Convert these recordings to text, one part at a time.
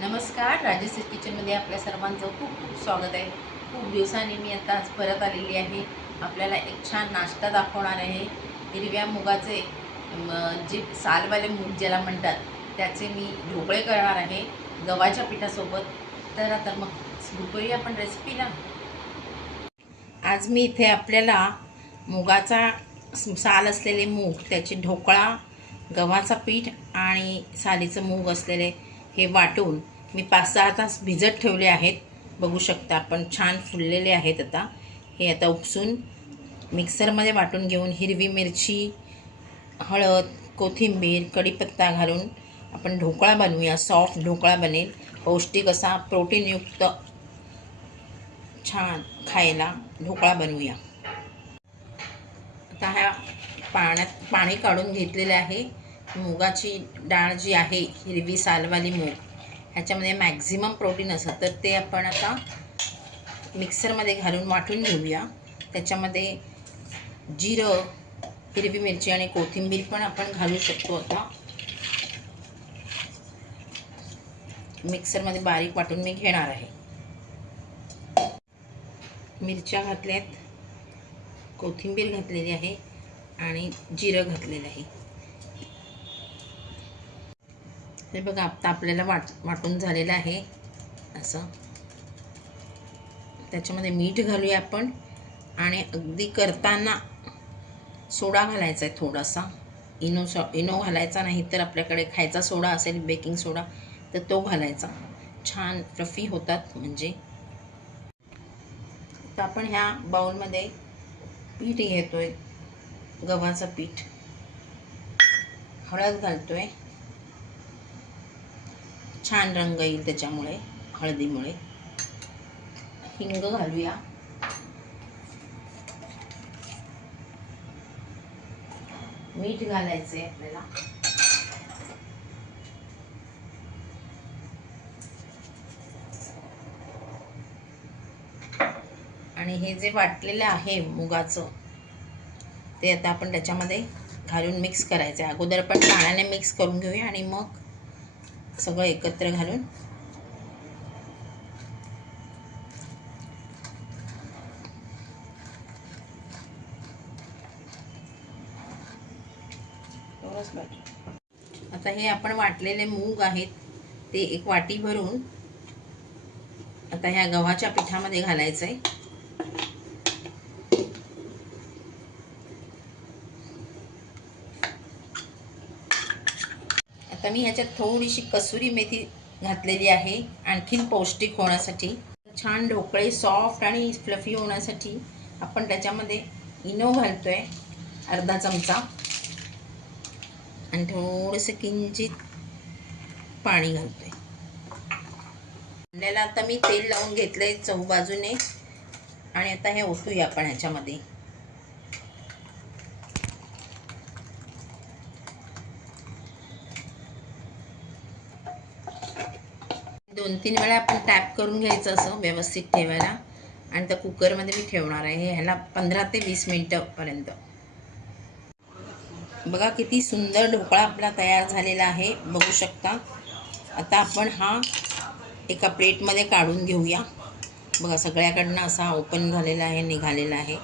नमस्कार, राजश्री किचनमध्ये आपल्या सर्वांचं खूप खूप स्वागत आहे. खूप दिवसांनी मी आता आज परत आलेली आहे. आपल्याला एक छान नाश्ता दाखवणार आहे. हिरव्या मुगाचे जे सालवाले मूग ज्याला म्हणतात त्याचे मी ढोकळे करणार आहे गव्हाच्या पिठासोबत. तर आता मग सुरू करूया आपण रेसिपीला. आज मी इथे आपल्याला मुगाचा साल असलेले मूग, त्याचे ढोकळा, गव्हाचा पीठ आणि सालीचं मूग असलेले हे वाटून मी 5-6 तास भिजत ठेवले आहेत. बघू शकता आपण छान फुललेले आहेत. आता हे उपसून मिक्सरमध्ये वाटून घेऊन हिरवी मिरची, हळद, कोथिंबीर, कढीपत्ता घालून आपण ढोकळा बनवूया. सॉफ्ट ढोकळा बनेल, पौष्टिक असा प्रोटीनयुक्त छान खायला ढोकळा बनवूया. आता ह्या पाण्यात पाणी काढून घेतलेले आहे. मुगाची डाळ जी आहे, हिरवी सालवाली मूग, ह्याच्यामध्ये मॅक्झिमम प्रोटीन असतं. तर ते आपण आता मिक्सरमध्ये घालून वाटून घेऊया. त्याच्यामध्ये जिरं, हिरवी मिरची आणि कोथिंबीर पण आपण घालू शकतो. आता मिक्सरमध्ये बारीक वाटून मी घेणार आहे. मिरच्या घातल्यात, कोथिंबीर घातलेली आहे आणि जिरं घातलेलं आहे. हे बघा, आता आपल्याला वाटून झालेलं आहे. असं त्याच्यामध्ये मीठ घालूया आपण आणि अगदी करताना सोडा घालायचा आहे थोडासा. इनो घालायचा नाही, तर आपल्याकडे खायचा सोडा असेल, बेकिंग सोडा, तर तो घालायचा. छान फ्लफी होतात म्हणजे. तर आपण ह्या बाउलमध्ये पीठ घेतोय, गव्हाचं पीठ, हळद घालतोय, छान रंग येईल त्याच्यामुळे, हळदीमुळे. हिंग घालूया, मीठ घालायचंय आपल्याला, आणि हे जे वाटलेलं आहे मुगाचं, ते आता आपण त्याच्यामध्ये घालून मिक्स करायचं आहे. अगोदर आपण पाण्याने मिक्स करून घेऊया आणि मग सगळं एकत्र घालून आता हे आपण वाटलेले मूग आहेत ते एक वाटी भरून आता ह्या गव्हाच्या पिठामध्ये घालायचं आहे. आता मी ह्याच्यात थोडीशी कसुरी मेथी घातलेली आहे, आणखीन पौष्टिक होण्यासाठी. छान ढोकळे सॉफ्ट आणि फ्लफी होण्यासाठी आपण त्याच्यामध्ये इनो घालतोय, अर्धा चमचा, आणि थोडंसं किंचित पाणी घालतोय. भांड्याला आता मी तेल लावून घेतलंय चहूबाजूने, आणि आता हे ओतूया आपण ह्याच्यामध्ये. 2-3 वेळा आपण टॅप करून घ्यायचं असं व्यवस्थित ठेवायला. आणि त्या कुकरमध्ये मी ठेवणार आहे ह्याला 15 ते 20 मिनिटापर्यंत. बघा किती सुंदर ढोकळा आपला तयार झालेला आहे, बघू शकता. आता आपण हा एका प्लेटमध्ये काढून घेऊया. बघा सगळ्याकडनं असा ओपन झालेला आहे, निघालेला आहे.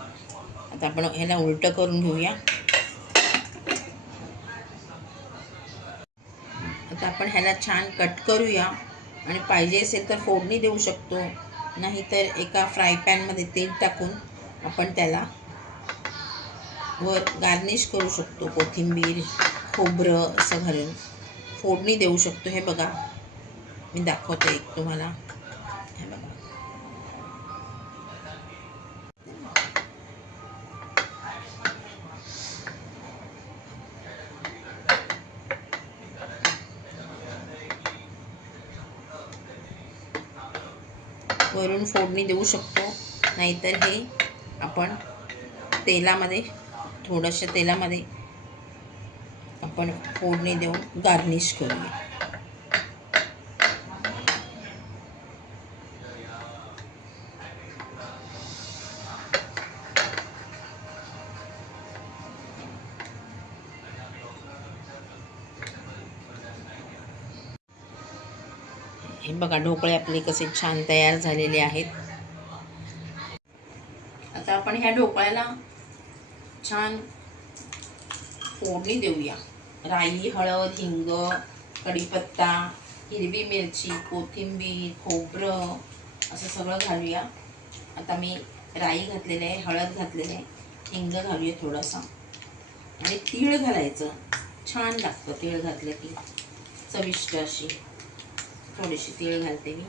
आता आपण ह्याला उलटं करून घेऊया. आता आपण ह्याला छान कट करूया, आणि पाहिजे असेल तर फोडणी देऊ शकतो, नाहीतर एका फ्राय पॅनमध्ये तेल टाकून आपण त्याला वर गार्निश करू शकतो. कोथिंबीर, खोबरं असं घालून फोडणी देऊ शकतो. हे बघा मी दाखवते एक तुम्हाला. हे बघा, वरून फोडणी देऊ शकतो, नाहीतर हे आपण तेलामध्ये, थोडंसं तेलामध्ये आपण फोडणी देऊन गार्निश करूया. हे बघा ढोकळे आपले कसे छान तयार झालेले आहेत. आता आपण ह्या ढोकळ्याला छान फोडणी देऊया. राई, हळद, हिंग, कढीपत्ता, हिरवी मिरची, कोथिंबीर, खोबरं असं सगळं घालूया. आता मी राई घातलेलं आहे, हळद घातलेलं आहे, हिंग घालूया थोडासा आणि तीळ घालायचं. छान लागतं तीळ घातलं की, चविष्ट अशी. थोडीशी तीळ घालते मी.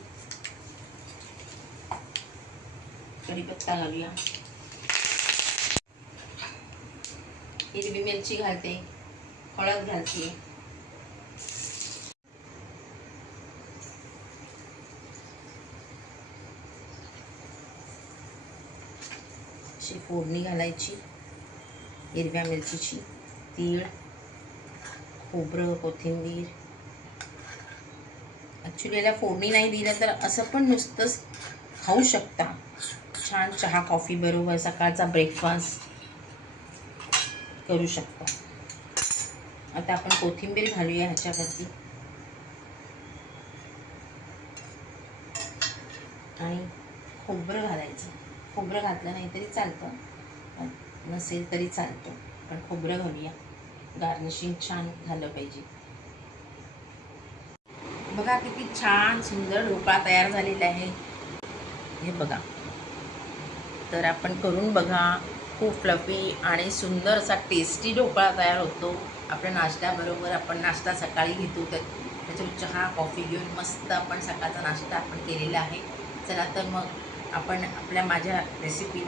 कढीपत्ता घालूया, हिरवी मिरची घालते, हळद घालते. अशी फोडणी घालायची हिरव्या मिरचीची, तीळ, खोबरं, कोथिंबीर. ॲक्च्युली याला फोडणी नाही दिलं तर असं पण नुसतंच खाऊ शकता. छान चहा कॉफी बरोबर सकाळचा ब्रेकफास्ट करू शकता. आता आपण कोथिंबीर घालूया ह्याच्यावरती आणि खोबरं घालायचं. खोबरं घातलं नाही तरी चालतं, नसेल तरी चालतं, पण खोबरं घालूया. गार्निशिंग छान झालं पाहिजे. बघा किती छान सुंदर ढोकळा तयार झालेला आहे. हे बघा, तर आपण करून बघा. खूप फ्लफी आणि सुंदर असा टेस्टी ढोकळा तयार होतो. आपल्या नाश्त्याबरोबर आपण नाश्ता सकाळी घेतो, तर त्याच्यावर चहा कॉफी घेऊन मस्त आपण सकाळचा नाश्ता आपण केलेला आहे. चला तर मग आपण माझ्या रेसिपीला